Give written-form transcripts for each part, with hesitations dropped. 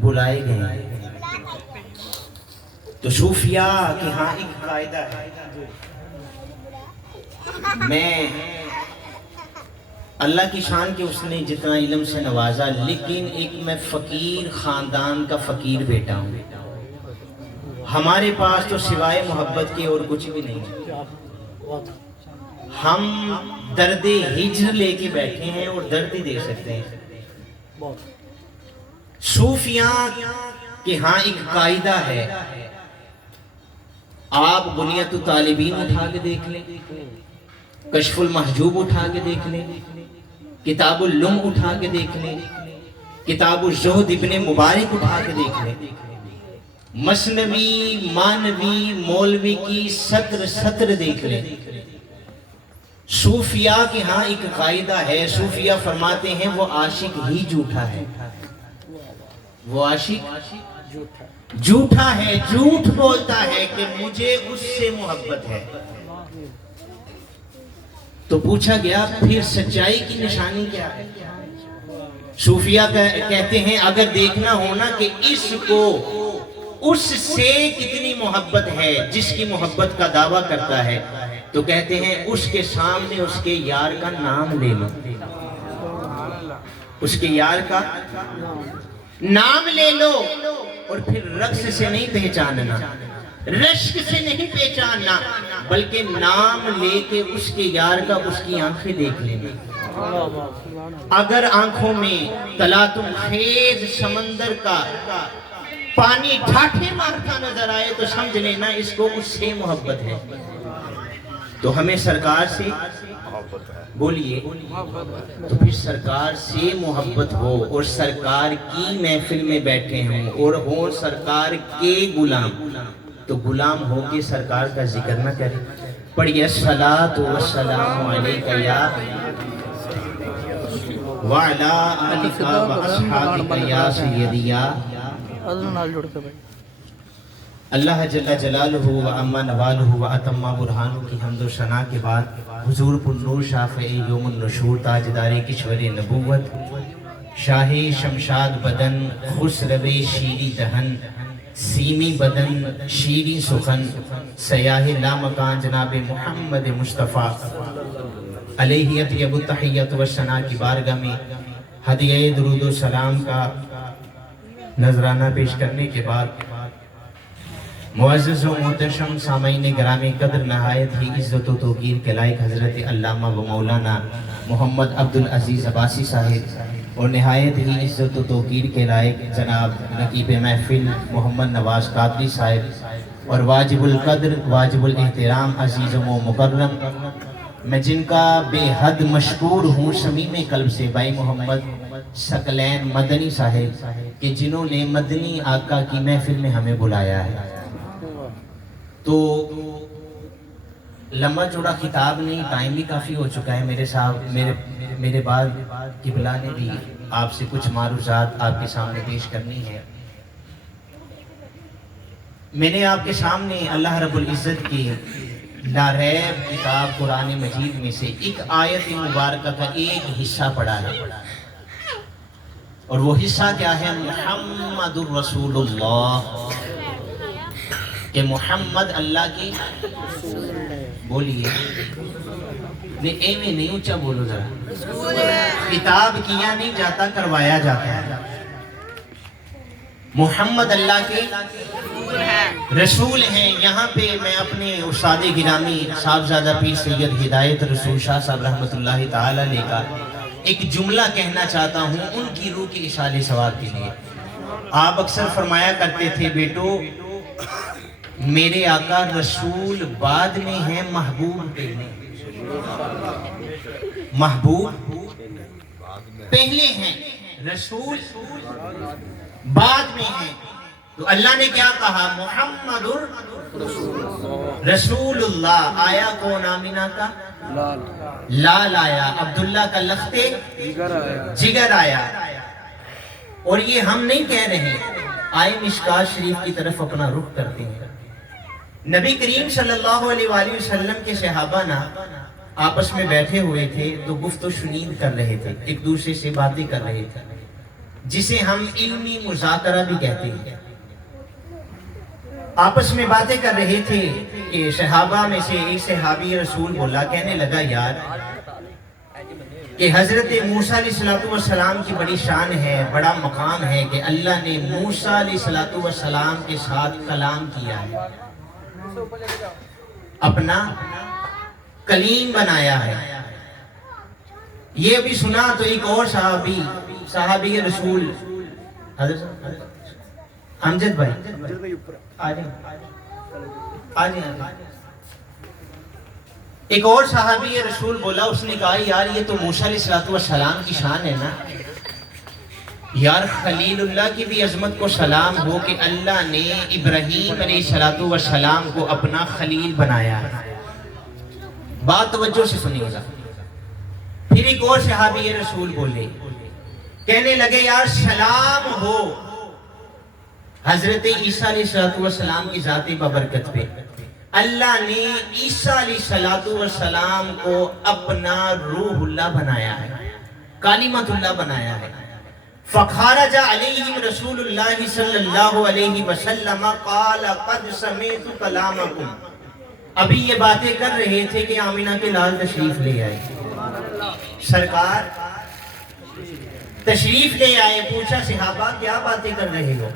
بلائے گئے. تو صوفیاء کے ہاں ایک قاعدہ ہے. میں اللہ کی شان کے اس نے جتنا علم سے نوازا، لیکن ایک میں فقیر خاندان کا فقیر بیٹا ہوں. ہمارے پاس تو سوائے محبت کے اور کچھ بھی نہیں ہے. ہم درد ہجر لے کے بیٹھے ہیں اور درد ہی دے سکتے ہیں. صوفیاء کے ہاں ایک قاعدہ ہے. آپ بنیت الطالبین اٹھا کے دیکھ لیں، کشف المحجوب اٹھا کے دیکھ لیں، کتاب اللم اٹھا کے دیکھ لیں، کتاب الزہد ابن مبارک اٹھا کے دیکھ لیں، مثنوی مانوی مولوی کی سطر سطر دیکھ لیں. صوفیاء کے ہاں ایک قاعدہ ہے. صوفیاء فرماتے ہیں وہ عاشق ہی جھوٹا ہے. وہ عاشق جھوٹا ہے، جھوٹ بولتا ہے کہ مجھے اس سے محبت ہے. تو پوچھا گیا پھر سچائی کی نشانی کیا ہے؟ صوفیاء کہتے ہیں اگر دیکھنا ہونا کہ اس کو اس سے کتنی محبت ہے جس کی محبت کا دعویٰ کرتا ہے، تو کہتے ہیں اس کے سامنے اس کے یار کا نام لے لو. اس کے یار کا نام لے لو اور پھر رقص سے نہیں پہچاننا، رشک سے نہیں پہچاننا، بلکہ نام لے کے اس کے یار کا اس کی آنکھیں دیکھ لینا. اگر آنکھوں میں تلاطم خیز سمندر کا پانی ٹھاٹھے مارتا نظر آئے تو سمجھ لینا اس کو اس سے محبت ہے. تو ہمیں سرکار سے بولیے، تو پھر سرکار سے محبت ہو اور سرکار کی محفل میں بیٹھے ہوں اور ہوں سرکار کے غلام، تو غلام ہو کے سرکار کا ذکر نہ کرے. پڑھیے الصلاۃ والسلام علیک یا وعلی آلک و اصحابک یا سیدی یا. اللہ جل جلالہ و عما نوالہ و اتم برہانہ کی حمد و ثنا کے بعد حضور پرنور شافع یوم النشور تاجدار کشور نبوت شاہ شمشاد بدن خسرو شیری دہن سیمی بدن شیری سخن سیاہ لامکان جناب محمد مصطفیٰ علیہ اطیب التحیت و ثنا کی بارگاہ میں ہدیہ درود و سلام کا نذرانہ پیش کرنے کے بعد معزز و محتشم سامعین گرامی قدر نہایت ہی عزت و توقیر کے لائق حضرت علامہ و مولانا محمد عبدالعزیز عباسی صاحب اور نہایت ہی عزت و توقیر کے لائق جناب نقیب محفل محمد نواز قادری صاحب اور واجب القدر واجب الاحترام عزیز و مکرم، میں جن کا بے حد مشکور ہوں صمیم قلب سے، بھائی محمد ثقلین مدنی صاحب کہ جنہوں نے مدنی آقا کی محفل میں ہمیں بلایا ہے. تو لمبا چوڑا خطاب نہیں، ٹائم بھی کافی ہو چکا ہے. میرے بعد قبلہ نے بھی آپ سے کچھ معروضات آپ کے سامنے پیش کرنی ہے. میں نے آپ کے سامنے اللہ رب العزت کی لا ریب کتاب قرآن مجید میں سے ایک آیت مبارکہ کا ایک حصہ پڑھا ہے، اور وہ حصہ کیا ہے؟ محمد الرسول اللہ، کہ محمد اللہ کی بولیے نہیں ایویں نہیں اونچا بولو ذرا. کتاب کیا نہیں جاتا، کروایا جاتا ہے. محمد اللہ کے رسول ہیں. یہاں پہ میں اپنے استاد گرامی صاحبزادہ پیر سید ہدایت رسول شاہ صاحب رحمۃ اللہ تعالی علیہ کا ایک جملہ کہنا چاہتا ہوں ان کی روح کے اشارے ثواب کے لیے. آپ اکثر فرمایا کرتے تھے بیٹو میرے آقا رسول بعد میں ہیں، محبوب پہلے. محبوب پہلے ہیں، رسول بعد میں ہیں. تو اللہ نے کیا کہا؟ محمد رسول اللہ. آیا کون؟ آمینہ کا لال آیا، عبداللہ کا لختے جگر آیا. اور یہ ہم نہیں کہہ رہے. آئے مشکات شریف کی طرف اپنا رخ کرتے ہیں. نبی کریم صلی اللہ علیہ وآلہ وسلم کے صحابہ نا آپس میں بیٹھے ہوئے تھے تو گفت و شنید کر رہے تھے، ایک دوسرے سے باتیں کر رہے تھے. جسے ہم علمی مذاکرہ بھی کہتے ہیں، آپس میں باتیں کر رہے تھے کہ صحابہ میں سے ایک صحابی رسول بولا، کہنے لگا یار کہ حضرت موسیٰ علیہ السلام کی بڑی شان ہے، بڑا مقام ہے کہ اللہ نے موسیٰ علیہ السلام کے ساتھ کلام کیا ہے، اپنا کلیم بنایا ہے۔ یہ ابھی سنا تو ایک اور صحابی رسول حضرت امجد بھائی ایک اور صحابی رسول بولا، اس نے کہا یار یہ تو موسیٰ علیہ السلام کی شان ہے نا یار، خلیل اللہ کی بھی عظمت کو سلام ہو کہ اللہ نے ابراہیم علیہ السلام کو اپنا خلیل بنایا ہے۔ بات توجہ سے سنیے گا۔ پھر ایک اور صحابی رسول بولے، کہنے لگے یار سلام ہو حضرت عیسیٰ علیہ السلام کی ذات بابرکت پہ، اللہ نے عیسیٰ علیہ السلام کو اپنا روح اللہ بنایا ہے، کلمۃ اللہ بنایا ہے۔ فخرج علیہم رسول اللہ صلی اللہ علیہ وسلم قال قد سمعت کلامکم۔ ابھی یہ باتیں کر رہے تھے کہ آمینہ کے لال تشریف لے آئے، سرکار تشریف لے آئے، پوچھا صحابہ کیا باتیں کر رہے ہو؟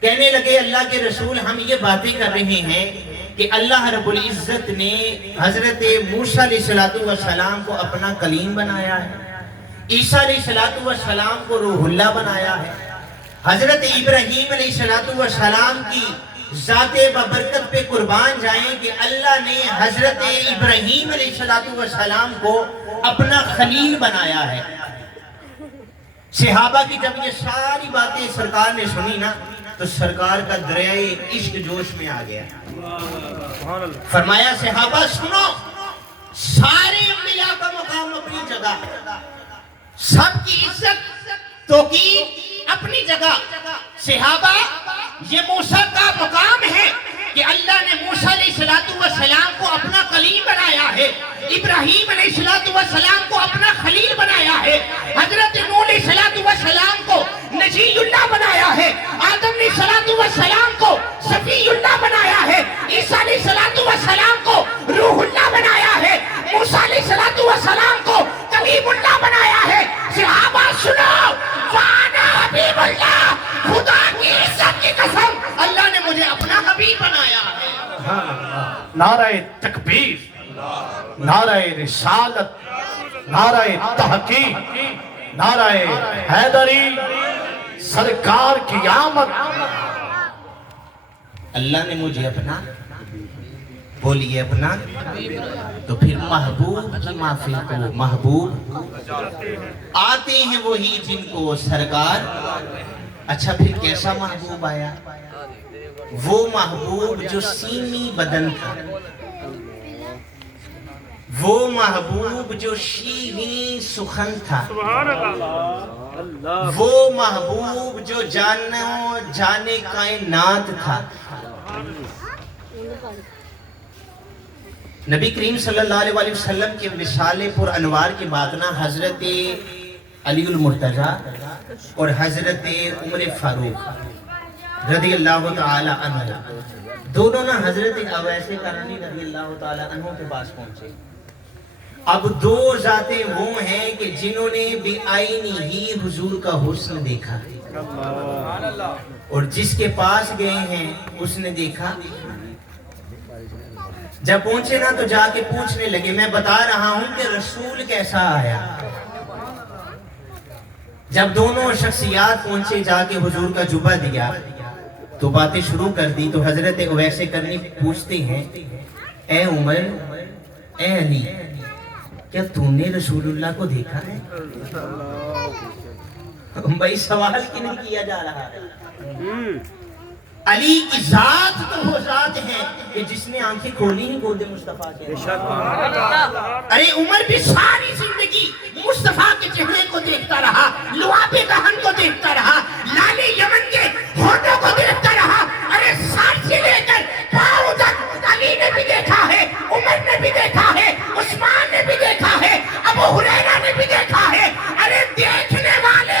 کہنے لگے اللہ کے رسول ہم یہ باتیں کر رہے ہیں کہ اللہ رب العزت نے حضرت موسیٰ علیہ السلام کو اپنا کلیم بنایا ہے، عیسیٰ علیہ السلام کو روح اللہ بنایا ہے، حضرت ابراہیم علیہ السلام کی ذات بابرکت پہ قربان جائیں کہ اللہ نے حضرت ابراہیم علیہ السلام کو اپنا خلیل بنایا ہے۔ صحابہ کی جب یہ ساری باتیں سرکار نے سنی نا تو سرکار کا دریائے عشق جوش میں آ گیا، فرمایا صحابہ سنو، سارے انبیاء کا مقام اپنی جگہ، سب کی عزت توقیر اپنی جگہ۔ صحابہ یہ موسیٰ کا مقام ہے کہ اللہ نے موسیٰ علیہ السلام کو اپنا کلیم بنایا ہے، ابراہیم علیہ السلام کو اپنا خلیل بنایا ہے، حضرت نوح علیہ السلام کو نجی اللہ بنایا ہے، آدم علیہ السلام کو صفی اللہ بنایا ہے، عیسیٰ علیہ السلام کو روح اللہ بنایا ہے، موسیٰ علیہ السلام کو کلیم اللہ بنایا ہے۔ صحابہ سنو، وانا حبیب اللہ، خدا کی عزت کی قسم اللہ نے مجھے اپنا حبیب بنایا ہے۔ نعرہ تکبیر، نعرہ رسالت، نعرہ تحقیق، نعرہ حیدری، سرکار کی آمد۔ اللہ نے مجھے اپنا، بولیے اپنا، تو پھر محبوب کی محفل کو محبوب آتے ہیں وہی جن کو سرکار۔ اچھا پھر کیسا محبوب آیا؟ وہ محبوب جو سیمی بدن تھا، وہ محبوب جو شیریں سخن تھا، وہ محبوب جو جانے کائنات تھا۔ نبی کریم صلی اللہ علیہ وسلم کے وصال پر انوار کے بعد نا حضرت علی المرتضی اور حضرت عمر فاروق رضی اللہ تعالی عنہ دونوں نا حضرت اویس کرنی رضی اللہ تعالی عنہ کے پاس پہنچے۔ اب دو ذاتیں وہ ہیں کہ جنہوں نے بے آئینی ہی حضور کا حسن دیکھا، اور جس کے پاس گئے ہیں اس نے دیکھا۔ جب پہنچے نا تو جا کے پوچھنے لگے، میں بتا رہا ہوں کہ رسول کیسا آیا۔ جب دونوں شخصیات پہنچے، جا کے حضور کا جبہ دیا تو باتیں شروع کر دی۔ تو حضرت اویس کرنی پوچھتے ہیں، اے عمر، اے علی، کیا تم نے رسول اللہ کو دیکھا ہے؟ بھائی سوال کی نہیں کیا جا رہا ہے۔ علی کی ذات تو وہ ذات ہے کہ جس نے آنکھیں کھولی ہی گود مصطفیٰ کے۔ ارے عمر بھی ساری زندگی مصطفیٰ کے چہرے کو دیکھتا رہا، لعاب دہن کو دیکھتا رہا، لال یمن کے ہونٹوں کو دیکھتا رہا۔ ارے سر سے لے کر پاؤں تک علی نے بھی دیکھا ہے، عمر نے بھی دیکھا ہے، عثمان نے بھی دیکھا ہے، ابو ہریرہ نے بھی دیکھا ہے۔ ارے دیکھنے والے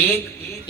1,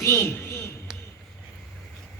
3।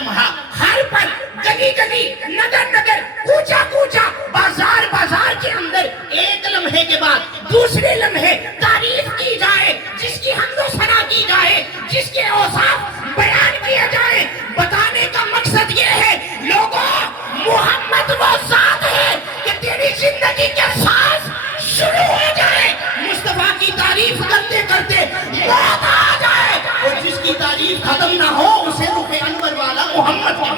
لمحہ، ہر پل، گلی گلی، نگر نگر، کوچہ کوچہ، بازار بازار کے اندر ایک لمحے کے بعد دوسرے لمحے تعریف کی جائے، جس کی حمد و ثنا کی جائے، جس کے اوصاف بیان کیے جائیں۔ بتانے کا مقصد یہ ہے لوگوں، محمد وہ ذات ہے کہ تیری زندگی کے سانس شروع ہو جائے، مصطفیٰ کی تعریف کرتے کرتے موت آ جائے، اور جس کی تعریف ختم نہ ہو اسے رخ انور والا محمد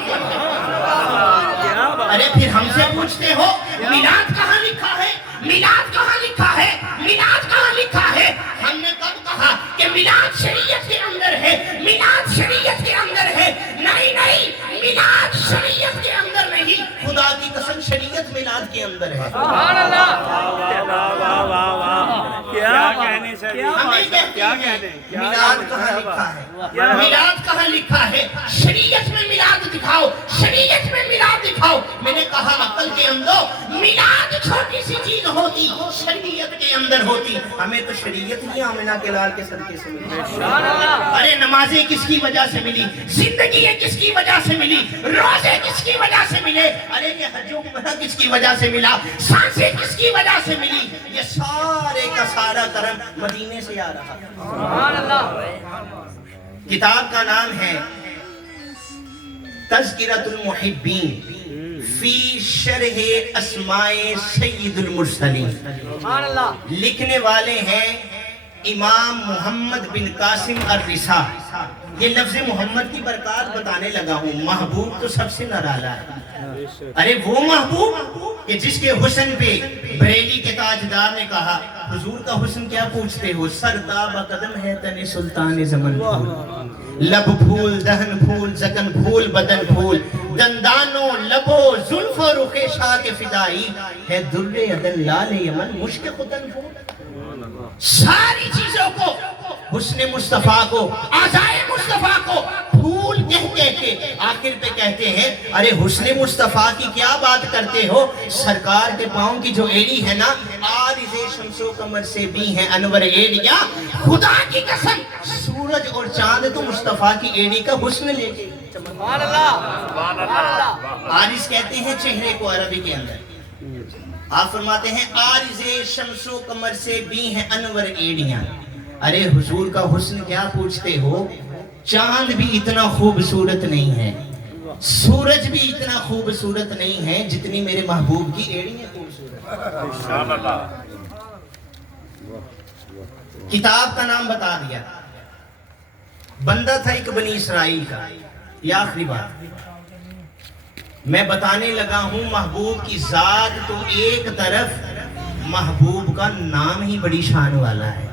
ارے پھر ہم سے پوچھتے ہو میلاد کہاں لکھا ہے، میلاد کہاں لکھا ہے، میلاد کہاں لکھا ہے؟ ہم نے کب کہا کہ میلاد شریعت کے اندر ہے، میلاد شریعت کے اندر ہے؟ نہیں نہیں، میلاد شریعت کے اندر نہیں، خدا کی قسم شریعت میلاد کے اندر ہے۔ کیا کہنے سے ہمیں کہتے ہیں میلاد کہاں لکھا ہے، میلاد کہاں لکھا ہے؟ شریعت میں میلاد دکھاؤ، شریعت میں میلاد دکھاؤ۔ میں نے کہا عقل کے اندر میلاد چھوٹی سی چیز ہوتی، شریعت کے اندر ہوتی۔ ہمیں تو شریعت ہی آمنہ کے لال کے صدقے سے ملی۔ ارے نمازیں کس کی وجہ سے ملی، زندگی کس کی وجہ سے ملی، روزے کس کی وجہ سے ملے، ارے یہ حج و عمرہ کس کی وجہ سے ملا، سانسیں کس کی وجہ سے ملی؟ یہ سارے کا سارا کرم مدینے سے آ رہا۔ کتاب کا نام ہے تذکرۃ المحبین فی شرح اسماء سید المرسلین۔ لکھنے والے ہیں امام محمد بن قاسم الرسا۔ یہ لفظ محمد کی برکات بتانے لگا ہوں، محبوب تو سب سے نرالا ہے۔ ارے وہ محبوب کہ جس کے حسن پہ بریلی کے تاجدار نے کہا حضور کا حسن کیا پوچھتے ہو، سرتاب قدم ہے تن سلطان زمن پھول، لب پھول دہن پھول زکن پھول بدن پھول، دندانوں لبو زلف و رخ شاہ کے فدائی ہے، در عدن لال یمن مشک ختن پھول۔ ساری چیزوں کو، حسن مصطفیٰ کو، آزائے مصطفیٰ کو پھول کہہ کے آخر پہ کہتے ہیں ارے حسن مصطفیٰ کی کیا بات کرتے ہو، سرکار کے پاؤں کی جو ایڑی ہے نا، عارض شمس و قمر سے بھی ہے انور ایڑیاں، خدا کی قسم سورج اور چاند تو مصطفیٰ کی ایڑی کا حسن لے کے۔ عارض کہتے ہیں چہرے کو عربی کے اندر، آپ فرماتے ہیں عارض شمس و قمر سے بھی ہیں انور ایڑیاں۔ ارے حضور کا حسن کیا پوچھتے ہو، چاند بھی اتنا خوبصورت نہیں ہے، سورج بھی اتنا خوبصورت نہیں ہے جتنی میرے محبوب کی ایڑیاں خوبصورت۔ کتاب کا نام بتا دیا، بندہ تھا ایک بنی اسرائیل کا۔ یہ آخری بات میں بتانے لگا ہوں، محبوب کی ذات تو ایک طرف، محبوب کا نام ہی بڑی شان والا ہے۔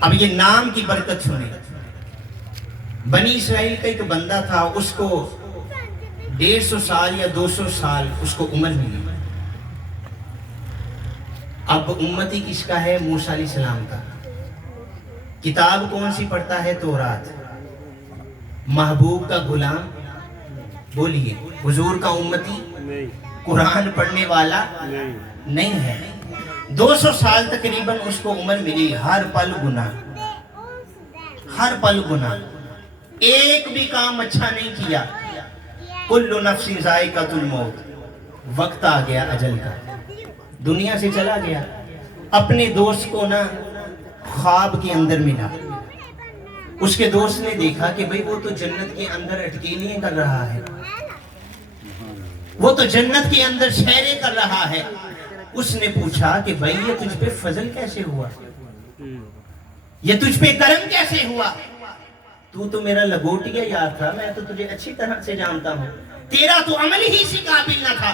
اب یہ نام کی برکت سنیں، بنی اسرائیل کا ایک بندہ تھا، اس کو 150 سال یا 200 سال اس کو عمر ملی۔ اب امتی کس کا ہے؟ موسیٰ علیہ السلام کا۔ کتاب کون سی پڑھتا ہے؟ تورات۔ محبوب کا غلام، بولیے حضور کا امتی، قرآن پڑھنے والا نہیں ہے۔ 200 سال تقریباً اس کو عمر ملی، ہر پل گناہ، ہر پل گناہ، ایک بھی کام اچھا نہیں کیا۔ کل نفس ذائقۃ الموت، وقت آ گیا اجل کا، دنیا سے چلا گیا۔ اپنے دوست کو نا خواب کے اندر ملا، اس کے دوست نے دیکھا کہ بھئی وہ تو جنت کے اندر اٹکیلیاں کر رہا ہے، وہ تو جنت کے اندر سیریں کر رہا ہے۔ اس نے پوچھا کہ بھئی یہ تجھ پہ فضل کیسے ہوا، یہ تجھ پہ کرم کیسے ہوا؟ تو میرا لگوٹیا یار تھا، میں تو تجھے اچھی طرح سے جانتا ہوں، تیرا تو عمل ہی سے قابل نہ تھا،